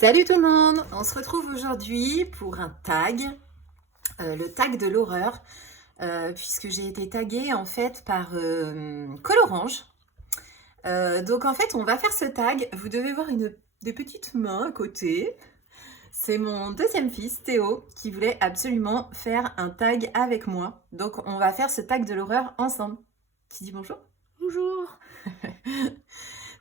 Salut tout le monde! On se retrouve aujourd'hui pour un tag, le tag de l'horreur, puisque j'ai été taguée en fait par Colorange. Donc en fait, on va faire ce tag. Vous devez voir des petites mains à côté. C'est mon deuxième fils, Théo, qui voulait absolument faire un tag avec moi. Donc on va faire ce tag de l'horreur ensemble. Tu dis bonjour? Bonjour.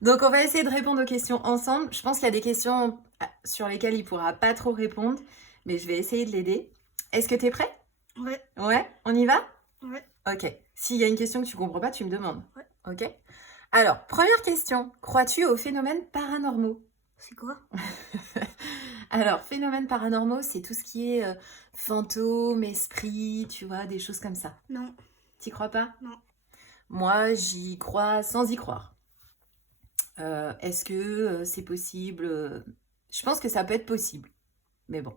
Donc on va essayer de répondre aux questions ensemble. Je pense qu'il y a des questions sur lesquelles il pourra pas trop répondre, mais je vais essayer de l'aider. Est-ce que tu es prêt? Ouais, Ouais, on y va? ouais, Ok. S'il y a une question que tu comprends pas, tu me demandes. ouais. Ok? Alors, première question. Crois-tu aux phénomènes paranormaux? C'est quoi? Alors, phénomènes paranormaux, c'est tout ce qui est fantômes, esprits, tu vois, des choses comme ça. Non, T'y crois pas? non. Moi, j'y crois sans y croire. Est-ce que c'est possible? Je pense que ça peut être possible, mais bon.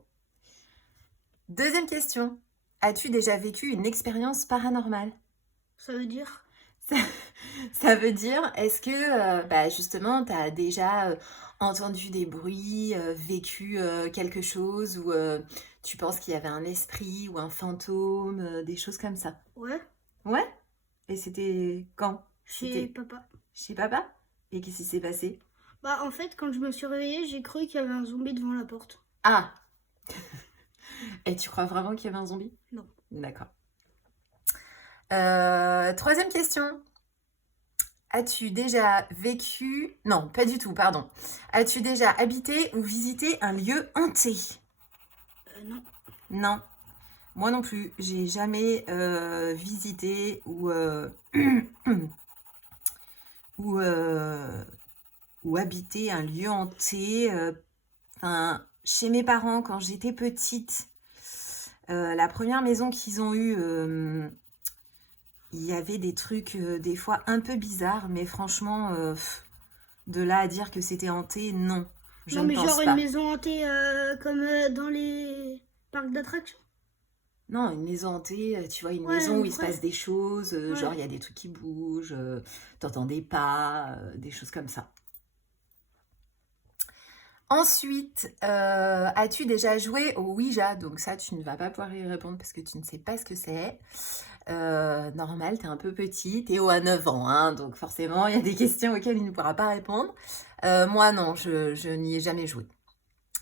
Deuxième question. As-tu déjà vécu une expérience paranormale? Ça veut dire? Ça, ça veut dire, est-ce que justement, tu as déjà entendu des bruits, vécu quelque chose, ou tu penses qu'il y avait un esprit ou un fantôme, des choses comme ça? Ouais, Ouais? Et c'était quand? chez C'était papa. chez papa? Et qu'est-ce qui s'est passé? Bah, en fait, quand je me suis réveillée, j'ai cru qu'il y avait un zombie devant la porte. Ah! Et tu crois vraiment qu'il y avait un zombie? Non. D'accord. Troisième question. As-tu déjà vécu... Non, pas du tout, pardon. As-tu déjà habité ou visité un lieu hanté? Non. Non, moi non plus. J'ai jamais visité ou, ou habité un lieu hanté. Enfin, chez mes parents, quand j'étais petite, la première maison qu'ils ont eue, il y avait des trucs des fois un peu bizarres, mais franchement, de là à dire que c'était hanté, non, je Non, ne mais pense genre une pas. maison hantée comme dans les parcs d'attractions. Non, une maison hantée, tu vois, une Ouais, maison une où il se vraie. passe des choses, genre Ouais. il y a des trucs qui bougent, t'entends des pas, des choses comme ça. Ensuite, as-tu déjà joué au Ouija? Donc ça, tu ne vas pas pouvoir y répondre parce que tu ne sais pas ce que c'est. Normal, t'es un peu petit, Théo a 9 ans, hein, donc forcément, il y a des questions auxquelles il ne pourra pas répondre. Moi, non, je n'y ai jamais joué.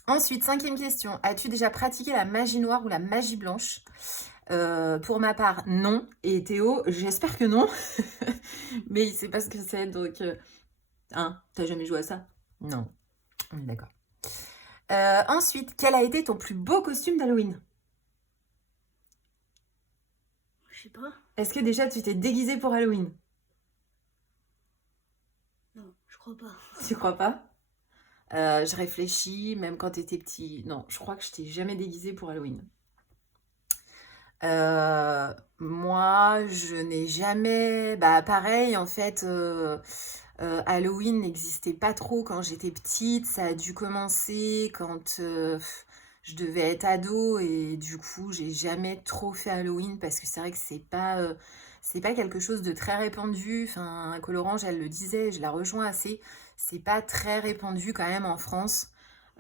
Ensuite, cinquième question, as-tu déjà pratiqué la magie noire ou la magie blanche? Pour ma part, non. Et Théo, j'espère que non. Mais il sait pas ce que c'est, donc... Hein, t'as jamais joué à ça? Non, on est d'accord. Ensuite, quel a été ton plus beau costume d'Halloween? Je sais pas. Est-ce que déjà tu t'es déguisé pour Halloween? Non, je crois pas. Tu crois pas? Je réfléchis, même quand t'étais petit. Non, je crois que je t'ai jamais déguisé pour Halloween. Moi, je n'ai jamais... Bah pareil, en fait, Halloween n'existait pas trop quand j'étais petite. Ça a dû commencer quand je devais être ado et du coup, j'ai jamais trop fait Halloween parce que c'est vrai que c'est pas quelque chose de très répandu. Enfin, Colorange, elle le disait, je la rejoins assez. C'est pas très répandu quand même en France.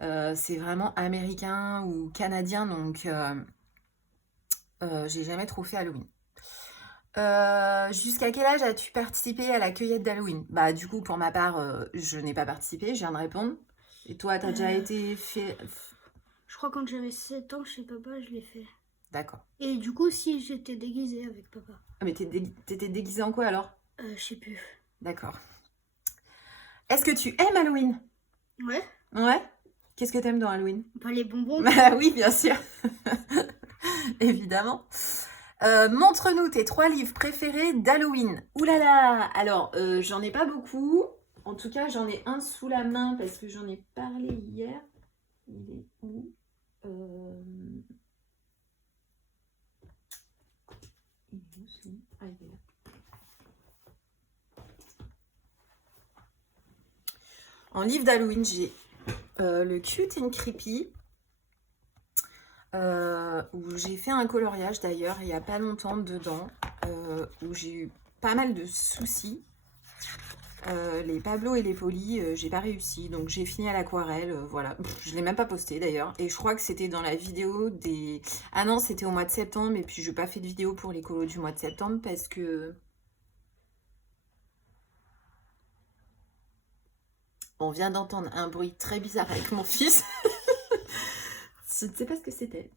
C'est vraiment américain ou canadien, donc j'ai jamais trop fait Halloween. Jusqu'à quel âge as-tu participé à la cueillette d'Halloween? Bah du coup pour ma part je n'ai pas participé, je viens de répondre. Et toi t'as déjà Euh, été fait... je crois quand j'avais 7 ans chez papa, je l'ai fait. D'accord. Et du coup, si j'étais déguisée avec papa. Ah mais t'étais déguisé en quoi alors? Je sais plus. D'accord. Est-ce que tu aimes Halloween? Ouais, Ouais. Qu'est-ce que t'aimes dans Halloween? pas les bonbons. Bah oui bien sûr. Évidemment. Montre-nous tes 3 livres préférés d'Halloween. Ouh là là. Alors j'en ai pas beaucoup. En tout cas j'en ai un sous la main parce que j'en ai parlé hier. Il est où? Euh, il est où celui? Ah, il est là. En livre d'Halloween, j'ai le Cute and Creepy, où j'ai fait un coloriage d'ailleurs il n'y a pas longtemps dedans, où j'ai eu pas mal de soucis. Les Pablo et les Polis, j'ai pas réussi, donc j'ai fini à l'aquarelle, voilà. Je l'ai même pas posté d'ailleurs, et je crois que c'était dans la vidéo des... Ah non, c'était au mois de septembre, et puis je n'ai pas fait de vidéo pour les colos du mois de septembre, parce que... On vient d'entendre un bruit très bizarre avec mon fils. Je ne sais pas ce que c'était.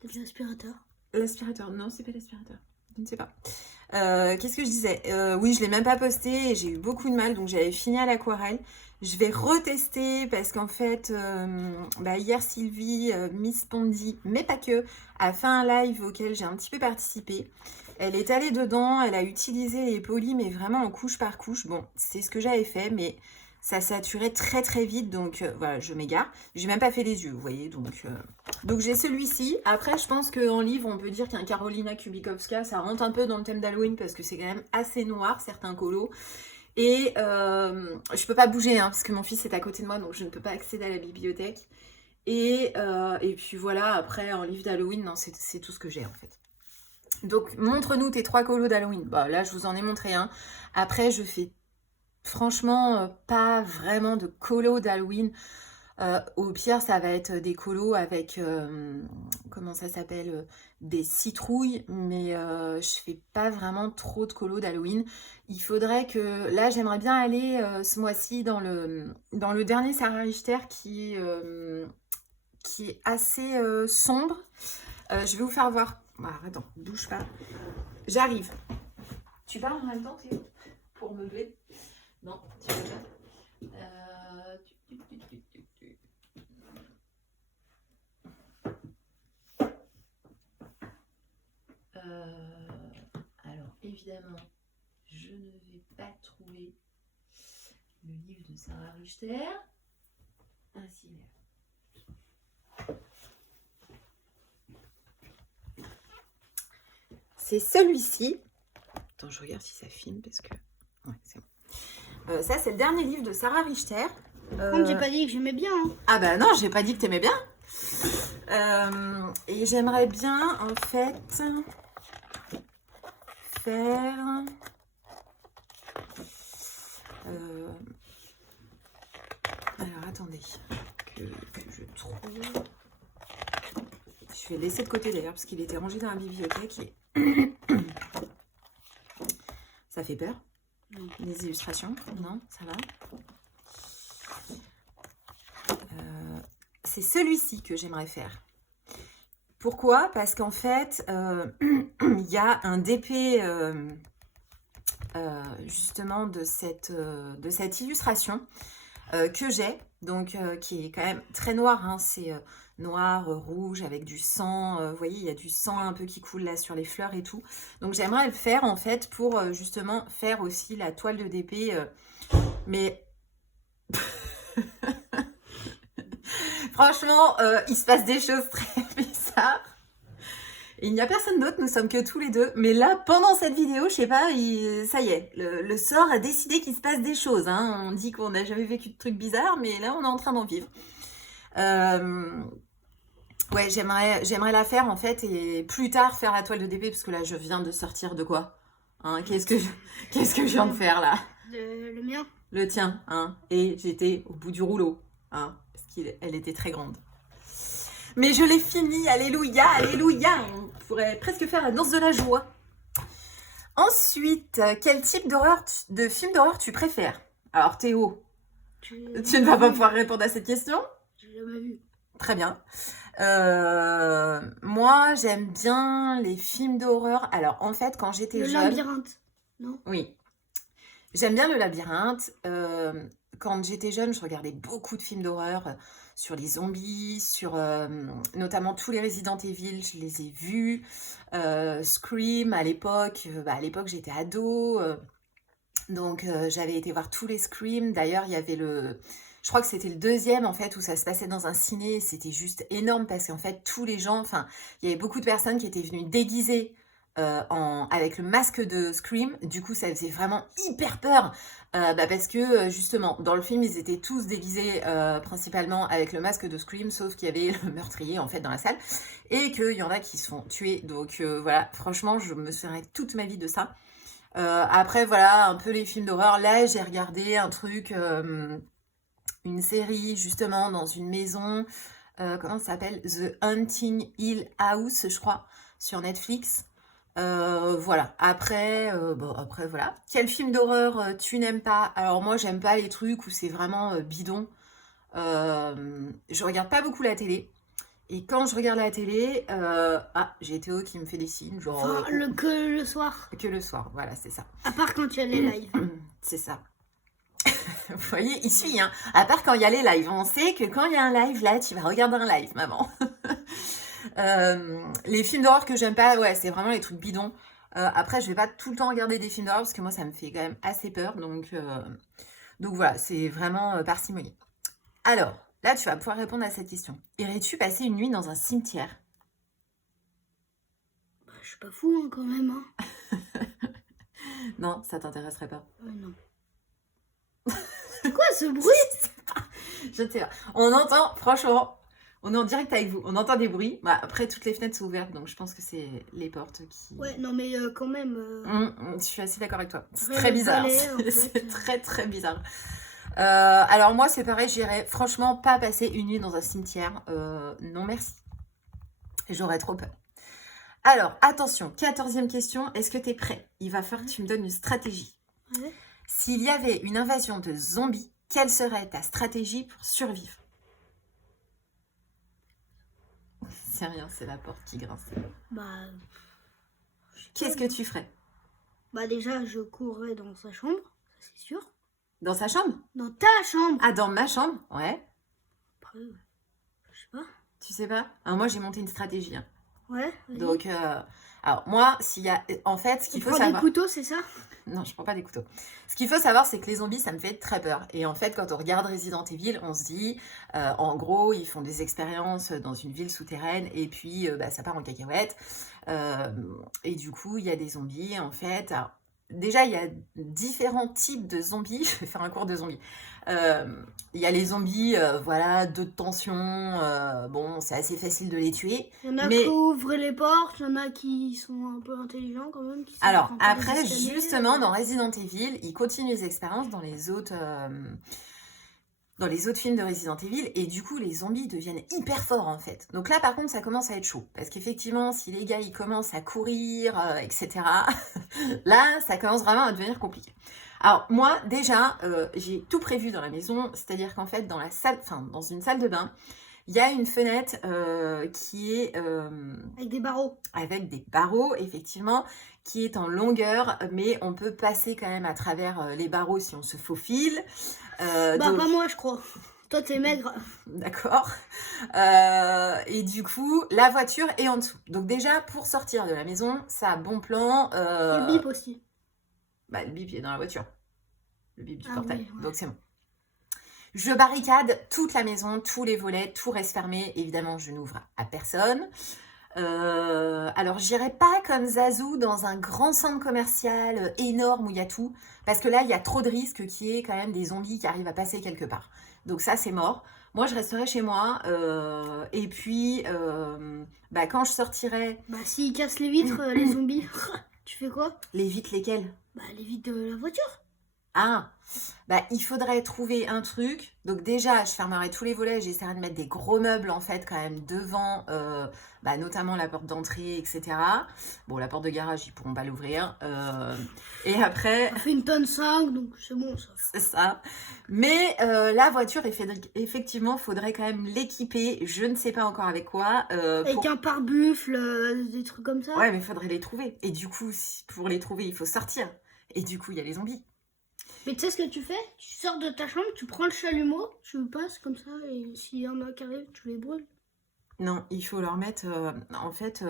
Peut-être l'aspirateur. L'aspirateur, non, c'est pas l'aspirateur. Je ne sais pas. Qu'est-ce que je disais? Oui, je l'ai même pas posté et j'ai eu beaucoup de mal, donc j'avais fini à l'aquarelle. Je vais retester parce qu'en fait, hier Sylvie, Miss Pondy, mais pas que, a fait un live auquel j'ai un petit peu participé. Elle est allée dedans, elle a utilisé les polis, mais vraiment en couche par couche. Bon, c'est ce que j'avais fait, mais ça saturait très très vite, donc voilà, je m'égare. J'ai même pas fait les yeux, vous voyez, donc j'ai celui-ci. Après, je pense qu'en livre, on peut dire qu'un Karolina Kubikowska, ça rentre un peu dans le thème d'Halloween parce que c'est quand même assez noir, certains colos. Et je peux pas bouger, hein, parce que mon fils est à côté de moi, donc je ne peux pas accéder à la bibliothèque. Et puis voilà, après, en livre d'Halloween, non, c'est tout ce que j'ai en fait. Donc, montre-nous tes 3 colos d'Halloween. Bah, là, je vous en ai montré un. Après, je fais franchement pas vraiment de colos d'Halloween. Au pire, ça va être des colos avec, comment ça s'appelle, des citrouilles, mais je fais pas vraiment trop de colos d'Halloween. Il faudrait que, là, j'aimerais bien aller ce mois-ci dans le dernier Sarah Richter qui est assez sombre. Je vais vous faire voir. Ah, attends, bouge pas. J'arrive. Tu parles en même temps, Théo, pour meubler? Non, tu veux pas. Alors, évidemment, je ne vais pas trouver le livre de Sarah Richter. Ainsi, c'est celui-ci. Attends, je regarde si ça filme parce que... Ouais, c'est bon. Ça, c'est le dernier livre de Sarah Richter. J'ai pas dit que j'aimais bien. Hein. Ah bah non, j'ai pas dit que t'aimais bien. Et j'aimerais bien, en fait, faire... Alors, attendez, que je trouve... Je vais le laisser de côté d'ailleurs, parce qu'il était rangé dans la bibliothèque et... Ça fait peur? Les illustrations? Non, ça va. C'est celui-ci que j'aimerais faire. Pourquoi? Parce qu'en fait, il y a un DP justement de cette illustration que j'ai, donc qui est quand même très noir, hein, c'est noir, rouge, avec du sang, vous voyez, il y a du sang un peu qui coule là sur les fleurs et tout. Donc j'aimerais le faire en fait pour justement faire aussi la toile de DP, mais... Franchement, il se passe des choses très bizarres. Et il n'y a personne d'autre, nous sommes que tous les deux. Mais là, pendant cette vidéo, je sais pas, ça y est, le sort a décidé qu'il se passe des choses. Hein. On dit qu'on n'a jamais vécu de trucs bizarres, mais là, on est en train d'en vivre. Ouais, j'aimerais la faire en fait, et plus tard faire la toile de DP, parce que là, je viens de sortir de quoi, hein, qu'est-ce que je viens de faire là? Le mien. Le tien, hein. Et j'étais au bout du rouleau, hein, parce qu'elle était très grande. Mais je l'ai fini, alléluia, alléluia. On pourrait presque faire la danse de la joie. Ensuite, quel type de film d'horreur tu préfères? Alors Théo, tu ne vas pas pouvoir répondre à cette question? J'ai jamais vu. Très bien. Moi, j'aime bien les films d'horreur. Alors, en fait, quand j'étais jeune... Le labyrinthe, non? Oui. J'aime bien le labyrinthe. Quand j'étais jeune, je regardais beaucoup de films d'horreur sur les zombies, sur notamment tous les Resident Evil, je les ai vus. Scream, à l'époque, j'étais ado. Donc, j'avais été voir tous les Scream. D'ailleurs, il y avait je crois que c'était le deuxième, en fait, où ça se passait dans un ciné. C'était juste énorme parce qu'en fait, tous les gens... Enfin, il y avait beaucoup de personnes qui étaient venues déguisées avec le masque de Scream. Du coup, ça faisait vraiment hyper peur. Parce que, justement, dans le film, ils étaient tous déguisés principalement avec le masque de Scream, sauf qu'il y avait le meurtrier, en fait, dans la salle. Et qu'il y en a qui se font tuer. Donc, voilà, franchement, je me souviendrai toute ma vie de ça. Après, voilà, un peu les films d'horreur. Là, j'ai regardé un truc, une série, justement, dans une maison. Comment ça s'appelle? The Haunting Hill House, je crois, sur Netflix. Voilà. Après, voilà. Quel film d'horreur tu n'aimes pas? Alors, moi, j'aime pas les trucs où c'est vraiment bidon. Je regarde pas beaucoup la télé. Et quand je regarde la télé, j'ai Théo qui me fait des signes, genre Enfin, que le soir. que le soir, voilà, c'est ça. À part quand il y a les lives. C'est ça. Vous voyez, il suit, hein. À part quand il y a les lives. On sait que quand il y a un live, là, tu vas regarder un live, maman. Les films d'horreur que j'aime pas, ouais, c'est vraiment les trucs bidons. Après, je vais pas tout le temps regarder des films d'horreur parce que moi, ça me fait quand même assez peur. Donc voilà, c'est vraiment parcimonie. Alors, là, tu vas pouvoir répondre à cette question. Irais-tu passer une nuit dans un cimetière? Bah, je suis pas fou hein, quand même. Hein. Non, ça t'intéresserait pas. Non. C'est quoi ce bruit? Je ne sais pas. On entend, franchement, on est en direct avec vous. On entend des bruits. Bah, après, toutes les fenêtres sont ouvertes, donc je pense que c'est les portes qui... Ouais, non mais quand même... je suis assez d'accord avec toi. C'est Rien très de bizarre. balai, en fait. C'est très, très bizarre. Alors moi, c'est pareil, j'irais franchement pas passer une nuit dans un cimetière. Non, merci. J'aurais trop peur. Alors, attention, 14e question. Est-ce que tu es prêt? Il va falloir que tu me donnes une stratégie. Ouais. S'il y avait une invasion de zombies, quelle serait ta stratégie pour survivre? C'est rien, c'est la porte qui grince. Bah... Qu'est-ce que tu ferais? Bah déjà, je courrais dans sa chambre, ça c'est sûr. Dans sa chambre? Dans ta chambre. Ah, dans ma chambre? Ouais. Après, je sais pas. Tu sais pas? Alors moi, j'ai monté une stratégie. Hein. Ouais. Vas-y. Donc, alors moi, s'il y a... En fait, ce qu'il faut savoir... des couteaux, c'est ça? Non, je prends pas des couteaux. Ce qu'il faut savoir, c'est que les zombies, ça me fait très peur. Et en fait, quand on regarde Resident Evil, on se dit, en gros, ils font des expériences dans une ville souterraine et puis ça part en cacahuète. Et du coup, il y a des zombies, en fait. Alors, déjà, il y a différents types de zombies. Je vais faire un cours de zombies. Il y a les zombies, voilà, de tension. Bon, c'est assez facile de les tuer. Il y en a mais... qui ouvrent les portes, il y en a qui sont un peu intelligents quand même. Alors, après, justement, dans Resident Evil, ils continuent les expériences dans les autres films de Resident Evil. Et du coup, les zombies deviennent hyper forts, en fait. Donc là, par contre, ça commence à être chaud. Parce qu'effectivement, si les gars, ils commencent à courir, etc., là, ça commence vraiment à devenir compliqué. Alors, moi, déjà, j'ai tout prévu dans la maison. C'est-à-dire qu'en fait, dans une salle de bain, il y a une fenêtre qui est... avec des barreaux. Avec des barreaux, effectivement, qui est en longueur, mais on peut passer quand même à travers les barreaux si on se faufile. Donc... pas moi, je crois. Toi, t'es maigre. D'accord. Et du coup, la voiture est en dessous. Donc déjà, pour sortir de la maison, ça a bon plan. Le bip aussi. Bah, le bip, il est dans la voiture. Le bip du portail. Oui, ouais. Donc c'est bon. Je barricade toute la maison, tous les volets, tout reste fermé. Évidemment, je n'ouvre à personne. Alors, j'irai pas comme Zazu dans un grand centre commercial énorme où il y a tout. Parce que là, il y a trop de risques qu'il y ait quand même des zombies qui arrivent à passer quelque part. Donc ça, c'est mort. Moi, je resterai chez moi. Et puis, quand je sortirai... Bah, s'ils cassent les vitres, les zombies, tu fais quoi? Les vitres, lesquelles? Bah, les vitres de la voiture. Ah, il faudrait trouver un truc. Donc déjà, je fermerai tous les volets. J'essaierai de mettre des gros meubles, en fait, quand même, devant, notamment la porte d'entrée, etc. Bon, la porte de garage, ils pourront pas l'ouvrir. Et après... Ça fait une tonne 5, donc c'est bon, ça. C'est ça. Mais la voiture, effectivement, faudrait quand même l'équiper. Je ne sais pas encore avec quoi. Avec un pare-buffle, des trucs comme ça. Ouais, mais il faudrait les trouver. Et du coup, pour les trouver, il faut sortir. Et du coup, il y a les zombies. Mais tu sais ce que tu fais? Tu sors de ta chambre, tu prends le chalumeau, tu passes comme ça, et s'il y en a qui arrivent, tu les brûles. Non, il faut leur mettre...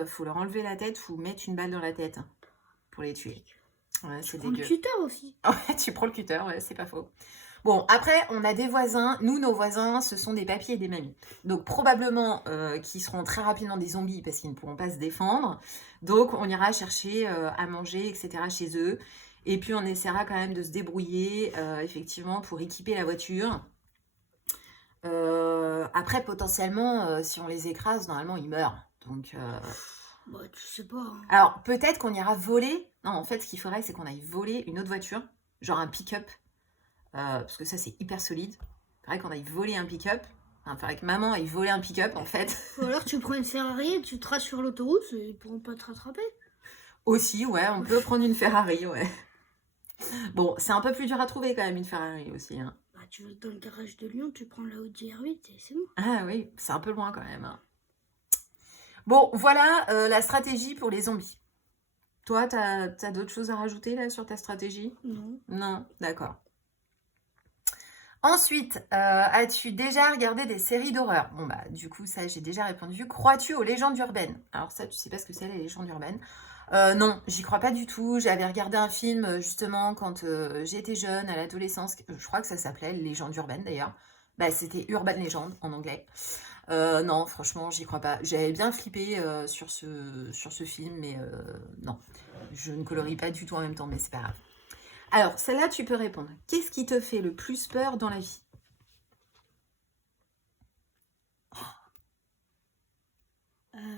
faut leur enlever la tête ou mettre une balle dans la tête pour les tuer. Ouais, c'est dégueu. Tu prends le cutter aussi. Ouais, tu prends le cutter, ouais, c'est pas faux. Bon, après, on a des voisins. Nous, nos voisins, ce sont des papis et des mamies. Donc, probablement, qui seront très rapidement des zombies parce qu'ils ne pourront pas se défendre. Donc, on ira chercher à manger, etc. chez eux. Et puis, on essaiera quand même de se débrouiller, effectivement, pour équiper la voiture. Après, potentiellement, si on les écrase, normalement, ils meurent. Donc, Bah, tu sais pas. Hein. Alors, peut-être qu'on ira voler. Non, en fait, ce qu'il faudrait, c'est qu'on aille voler une autre voiture, genre un pick-up, parce que ça, c'est hyper solide. Il faudrait qu'on aille voler un pick-up. Enfin, il faudrait que maman aille voler un pick-up, en fait. Ou alors tu prends une Ferrari et tu traces sur l'autoroute et ils pourront pas te rattraper. Aussi, ouais, on peut prendre une Ferrari, ouais. Bon, c'est un peu plus dur à trouver quand même, une Ferrari aussi. Hein. Bah, tu vas dans le garage de Lyon, tu prends la Audi R8 et c'est bon. Ah oui, c'est un peu loin quand même. Hein. Bon, voilà la stratégie pour les zombies. Toi, t'as d'autres choses à rajouter là sur ta stratégie? Non. Non, d'accord. Ensuite, as-tu déjà regardé des séries d'horreur? Bon, bah, du coup, ça, j'ai déjà répondu. Crois-tu aux légendes urbaines? Alors ça, tu sais pas ce que c'est, les légendes urbaines. Non, j'y crois pas du tout. J'avais regardé un film, justement, quand j'étais jeune, à l'adolescence. Je crois que ça s'appelait Légendes urbaines, d'ailleurs. Bah, c'était Urban Legend, en anglais. Non, franchement, j'y crois pas. J'avais bien flippé sur ce film, mais non. Je ne colorie pas du tout en même temps, mais c'est pas grave. Alors, celle-là, tu peux répondre. Qu'est-ce qui te fait le plus peur dans la vie?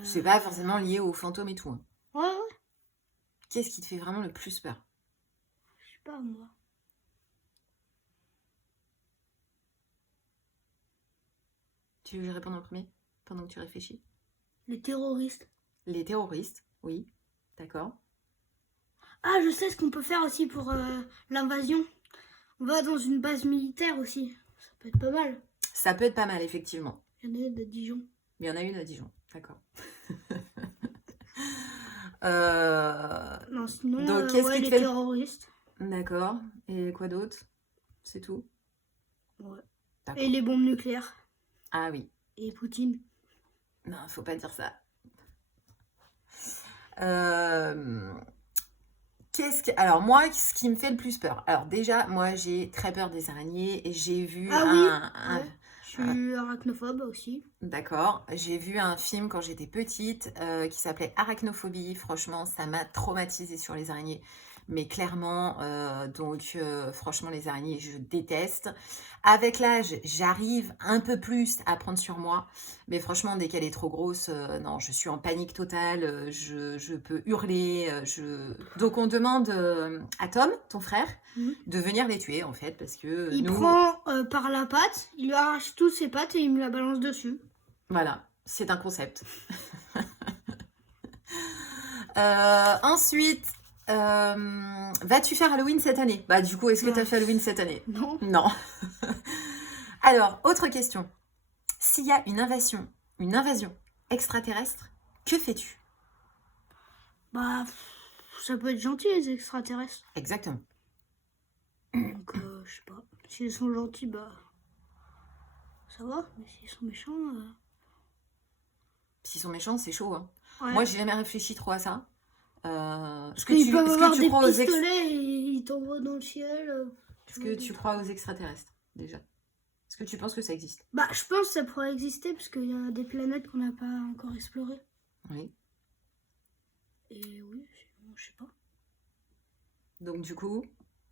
C'est pas forcément lié aux fantômes et tout. Hein. Ouais. Qu'est-ce qui te fait vraiment le plus peur? Je sais pas, moi. Tu veux que je réponde en premier, pendant que tu réfléchis? Les terroristes. Les terroristes, oui. D'accord. Ah, je sais ce qu'on peut faire aussi pour l'invasion. On va dans une base militaire aussi. Ça peut être pas mal. Ça peut être pas mal, effectivement. Il y en a une de Dijon. Mais il y en a une à Dijon, d'accord. Non, sinon, Donc, qu'est-ce qui te les fait terroristes. D'accord. Et quoi d'autre? C'est tout? Ouais. D'accord. Et les bombes nucléaires. Ah oui. Et Poutine. Non, faut pas dire ça. Alors moi, ce qui me fait le plus peur. Alors déjà, moi j'ai très peur des araignées et j'ai vu Ouais. Je suis arachnophobe aussi. D'accord, j'ai vu un film quand j'étais petite qui s'appelait Arachnophobie. Franchement, ça m'a traumatisée sur les araignées. Mais clairement, franchement, les araignées, je déteste. Avec l'âge, j'arrive un peu plus à prendre sur moi. Mais franchement, dès qu'elle est trop grosse, non, je suis en panique totale. Je peux hurler. Donc, on demande à Tom, ton frère, de venir les tuer, en fait, parce que Il prend par la patte, il lui arrache toutes ses pattes et il me la balance dessus. Voilà, c'est un concept. Ensuite... vas-tu faire Halloween cette année? Bah du coup, est-ce que tu as fait Halloween cette année? Non. Non. Alors, autre question. S'il y a une invasion extraterrestre, que fais-tu? Bah, ça peut être gentil les extraterrestres. Exactement. Donc, je sais pas. S'ils sont gentils, bah, ça va. Mais s'ils sont méchants... S'ils sont méchants, c'est chaud. Hein. Ouais. Moi, j'ai jamais réfléchi trop à ça. Parce qu'ils peuvent avoir des pistolets et ils t'envoient dans le ciel. Est-ce que tu crois aux extraterrestres, déjà? Est-ce que tu penses que ça existe? Bah, je pense que ça pourrait exister parce qu'il y a des planètes qu'on n'a pas encore explorées. Oui. Et oui, je sais pas. Donc du coup,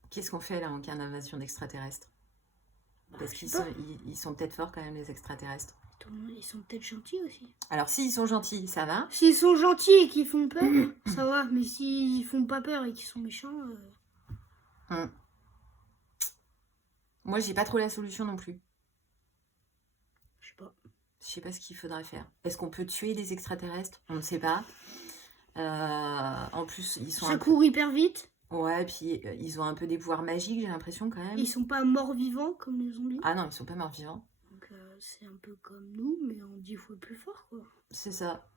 qu'est-ce qu'on fait là en cas d'invasion d'extraterrestres? Parce qu'ils sont peut-être forts quand même, les extraterrestres. Ils sont peut-être gentils aussi. Alors, s'ils sont gentils, ça va. S'ils sont gentils et qu'ils font peur, ça va. Mais s'ils font pas peur et qu'ils sont méchants... Moi, j'ai pas trop la solution non plus. Je sais pas. Je sais pas ce qu'il faudrait faire. Est-ce qu'on peut tuer les extraterrestres? On ne sait pas. En plus, ils sont... Ça court hyper vite. Ouais, puis ils ont un peu des pouvoirs magiques, j'ai l'impression quand même. Ils sont pas morts-vivants comme les zombies. Ah non, ils sont pas morts-vivants. Donc c'est un peu comme nous, mais en 10 fois plus fort, quoi. C'est ça.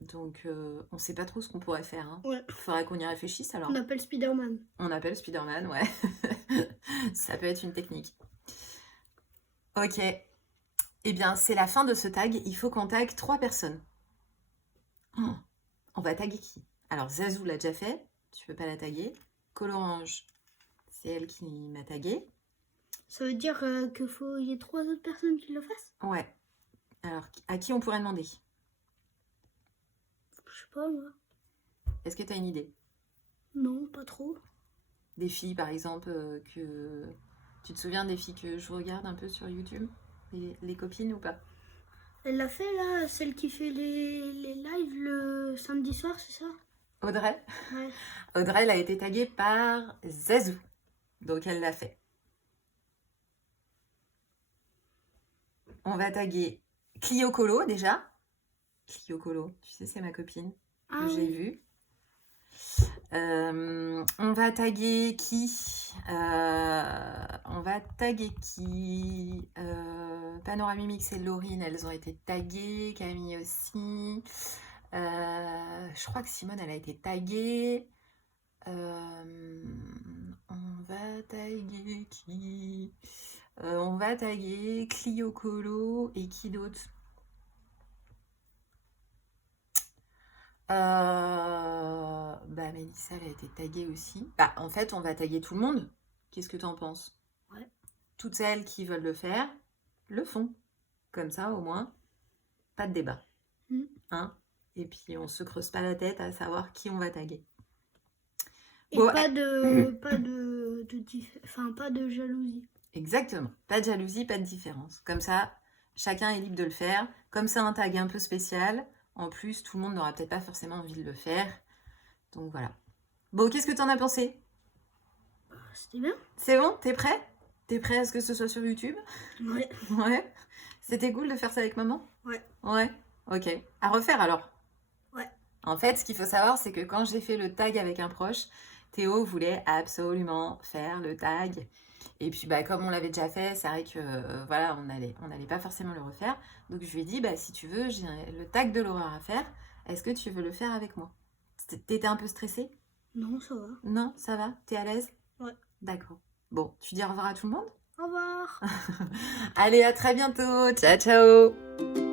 Donc on sait pas trop ce qu'on pourrait faire. Hein. Ouais. Faudrait qu'on y réfléchisse alors. On appelle Spider-Man. On appelle Spider-Man, ouais. Ça peut être une technique. Ok. Eh bien, c'est la fin de ce tag. Il faut qu'on tag 3 personnes. On va taguer qui? Alors, Zazou l'a déjà fait. Tu peux pas la taguer. Colorange, c'est elle qui m'a tagué. Ça veut dire qu'il y ait 3 autres personnes qui le fassent? Ouais. Alors, à qui on pourrait demander? Je sais pas, moi. Est-ce que tu as une idée? Non, pas trop. Des filles, par exemple, que... Tu te souviens des filles que je regarde un peu sur YouTube? Les copines ou pas? Elle l'a fait là, celle qui fait les lives le samedi soir, c'est ça? Audrey? Ouais. Audrey, elle a été taguée par Zazou. Donc, elle l'a fait. On va taguer Clio Colo déjà. Clio Colo, tu sais, c'est ma copine Ah que j'ai oui. vue. On va taguer qui On va taguer qui Panoramimix et Laurine, elles ont été taguées. Camille aussi. Je crois que Simone, elle a été taguée. On va taguer qui On va taguer Clio Colo et qui d'autre Bah Mélissa, elle a été taguée aussi. Bah en fait, on va taguer tout le monde. Qu'est-ce que t'en penses? Ouais. Toutes celles qui veulent le faire, le font. Comme ça, au moins, pas de débat. Mm. Hein? Et puis, on se creuse pas la tête à savoir qui on va taguer. Et Bon, pas de jalousie. exactement. Pas de jalousie, pas de différence. Comme ça, chacun est libre de le faire. Comme c'est un tag un peu spécial, en plus, tout le monde n'aura peut-être pas forcément envie de le faire. Donc voilà. Bon, qu'est-ce que t'en as pensé? C'était bien? C'est bon? T'es prêt? T'es prêt à ce que ce soit sur YouTube? Ouais. Ouais. C'était cool de faire ça avec maman? Ouais. Ouais. Ok. À refaire alors? Ouais. En fait, ce qu'il faut savoir, c'est que quand j'ai fait le tag avec un proche, Théo voulait absolument faire le tag. Et puis, bah, comme on l'avait déjà fait, c'est vrai que voilà, on allait pas forcément le refaire. Donc, je lui ai dit, bah, si tu veux, j'ai le tag de l'horreur à faire. Est-ce que tu veux le faire avec moi? T'étais un peu stressée? Non, ça va. Non, ça va? T'es à l'aise? Ouais. D'accord. Bon, tu dis au revoir à tout le monde? Au revoir. Allez, à très bientôt. Ciao, ciao.